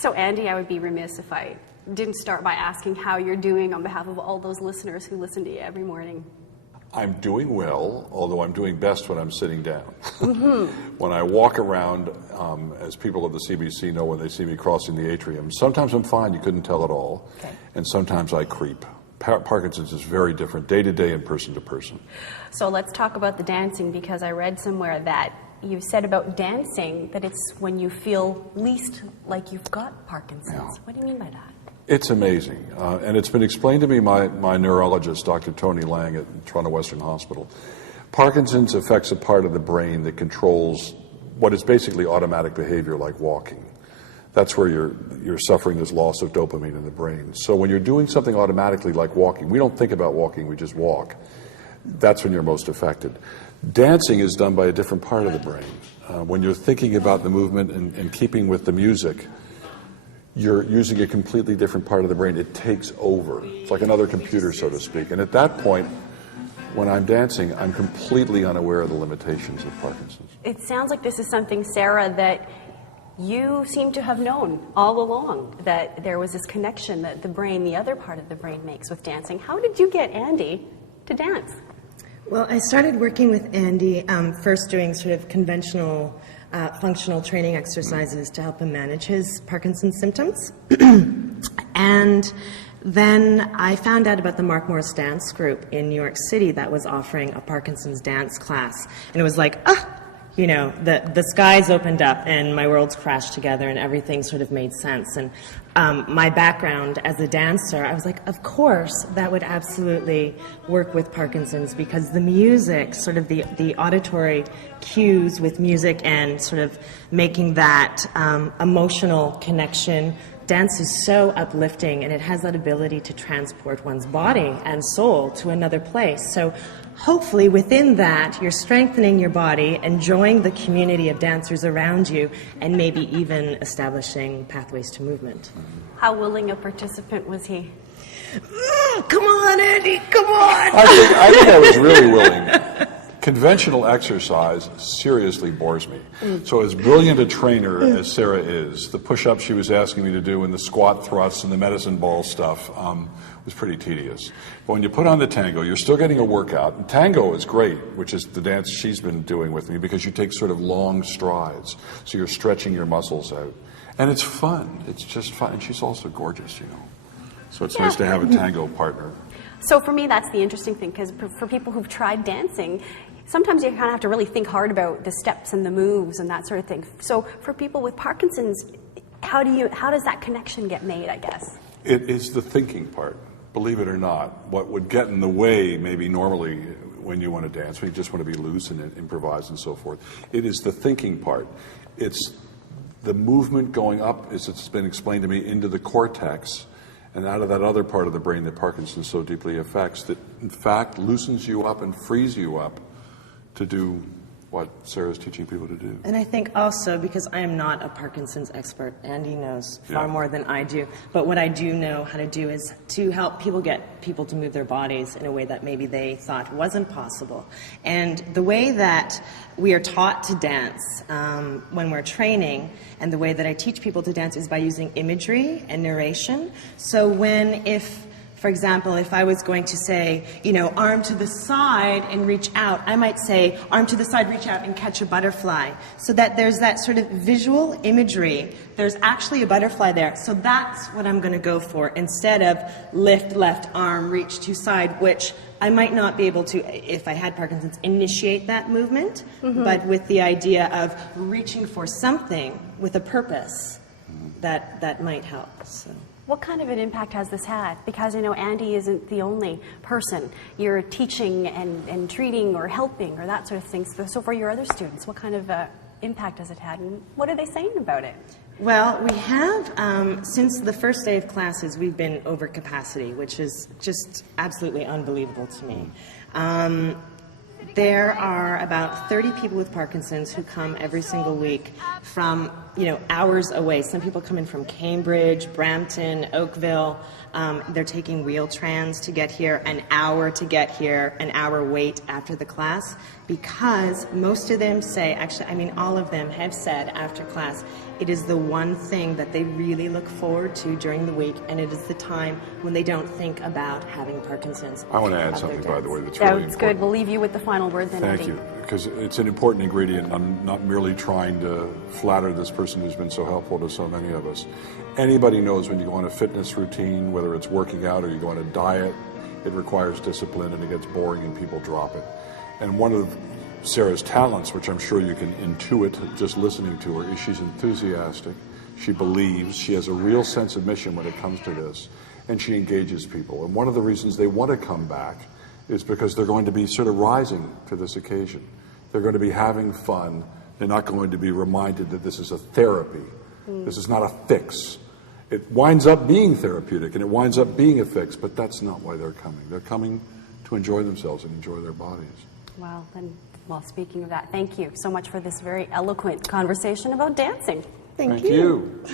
So Andy, I would be remiss if I didn't start by asking how you're doing on behalf of all those listeners who listen to you every morning. I'm doing well, although I'm doing best when I'm sitting down. When I walk around, as people of the CBC know when they see me crossing the atrium, sometimes I'm fine, you couldn't tell at all, and sometimes I creep. Parkinson's is very different, day to day and person to person. So let's talk about the dancing, because I read somewhere that you said about dancing that it's when you feel least like you've got Parkinson's. Yeah. What do you mean by that? It's amazing, and it's been explained to me by my neurologist, Dr. Tony Lang at Toronto Western Hospital. Parkinson's affects a part of the brain that controls what is basically automatic behavior like walking. That's where you're suffering this loss of dopamine in the brain. So when you're doing something automatically like walking, we don't think about walking, we just walk. That's when you're most affected. Dancing is done by a different part of the brain. When you're thinking about the movement and keeping with the music, you're using a completely different part of the brain. It takes over. It's like another computer, so to speak. And at that point, when I'm dancing, I'm completely unaware of the limitations of Parkinson's. It sounds like this is something, Sarah, that you seem to have known all along, that there was this connection that the brain, the other part of the brain, makes with dancing. How did you get Andy to dance? Well, I started working with Andy, first doing sort of conventional functional training exercises to help him manage his Parkinson's symptoms. And then I found out about the Mark Morris Dance Group in New York City that was offering a Parkinson's dance class. And it was like, you know, the skies opened up and my worlds crashed together and everything sort of made sense. And my background as a dancer, I was like, of course, that would absolutely work with Parkinson's, because the music, sort of the auditory cues with music and sort of making that emotional connection. Dance is so uplifting, and it has that ability to transport one's body and soul to another place. So hopefully within that, you're strengthening your body, enjoying the community of dancers around you, and maybe even establishing pathways to movement. How willing a participant was he? Come on, Andy, come on! I think I was really willing. Conventional exercise seriously bores me. So as brilliant a trainer as Sarah is, the push-ups she was asking me to do and the squat thrusts and the medicine ball stuff was pretty tedious. But when you put on the tango, you're still getting a workout. And tango is great, which is the dance she's been doing with me, because you take sort of long strides. So you're stretching your muscles out. And it's fun. It's just fun. And she's also gorgeous, you know. So it's nice to have a tango partner. So for me, that's the interesting thing, because for people who've tried dancing, sometimes you kind of have to really think hard about the steps and the moves and that sort of thing. So for people with Parkinson's, how does that connection get made, I guess? It is the thinking part, believe it or not. What would get in the way maybe normally when you want to dance, when you just want to be loose and improvise and so forth, it is the thinking part. It's the movement going up, as it's been explained to me, into the cortex, and out of that other part of the brain that Parkinson's so deeply affects, that in fact loosens you up and frees you up to do what Sarah's teaching people to do. And I think also, because I am not a Parkinson's expert, Andy knows far more than I do, but what I do know how to do is to help people get people to move their bodies in a way that maybe they thought wasn't possible. And the way that we are taught to dance when we're training, and the way that I teach people to dance, is by using imagery and narration. So for example, if I was going to say, you know, arm to the side and reach out, I might say, arm to the side, reach out and catch a butterfly. So that there's that sort of visual imagery. There's actually a butterfly there. So that's what I'm going to go for, instead of lift left arm, reach to side, which I might not be able to, if I had Parkinson's, initiate that movement, but with the idea of reaching for something with a purpose, that might help. So. What kind of an impact has this had? Because, you know, Andy isn't the only person you're teaching and treating or helping or that sort of thing. So for your other students, what kind of impact has it had, and what are they saying about it? Well, we have, since the first day of classes, we've been over capacity, which is just absolutely unbelievable to me. There are about 30 people with Parkinson's who come every single week from, hours away. Some people come in from Cambridge, Brampton, Oakville. They're taking Wheel-Trans to get here, an hour to get here, an hour wait after the class, because most of them say, all of them have said after class, it is the one thing that they really look forward to during the week, and it is the time when they don't think about having Parkinson's. I want to add something, by the way, that's really important. That's good. We'll leave you with the final word then, Thank Andy. you, because it's an important ingredient. I'm not merely trying to flatter this person who's been so helpful to so many of us. Anybody knows when you go on a fitness routine, whether it's working out or you go on a diet, it requires discipline and it gets boring and people drop it. And one of Sarah's talents, which I'm sure you can intuit just listening to her, is she's enthusiastic, she believes, she has a real sense of mission when it comes to this, and she engages people. And one of the reasons they want to come back is because they're going to be sort of rising to this occasion. They're going to be having fun. They're not going to be reminded that this is a therapy. This is not a fix. It winds up being therapeutic and it winds up being a fix, but that's not why they're coming. They're coming to enjoy themselves and enjoy their bodies. Well, speaking of that, thank you so much for this very eloquent conversation about dancing. Thank you.